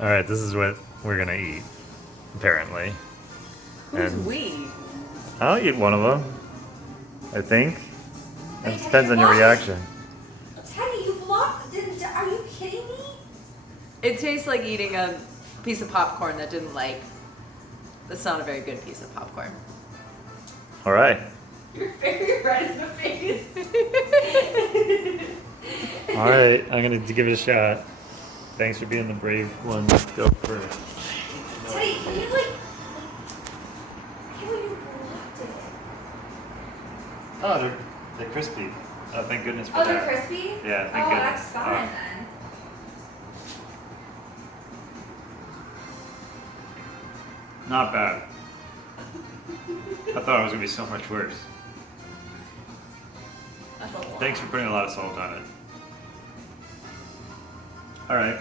All right, this is what we're gonna eat, apparently. Who's And we? I'll eat one of them. I think. Wait, It Teddy, depends on your what? reaction. Teddy, you blocked. Are you kidding me? It tastes like eating a piece of popcorn that didn't like. That's not a very good piece of popcorn. All right. You're very red in the face. All right. I'm gonna give it a shot. Thanks for being the brave one. Go first. Teddy, can you like? How you blocked it? Oh, they're crispy. Oh, thank goodness for Oh, that. they're crispy. Yeah, thank oh, goodness. that's fine then. Not bad. I thought it was gonna be so much worse. That's a lot. Thanks for putting a lot of salt on it. All right.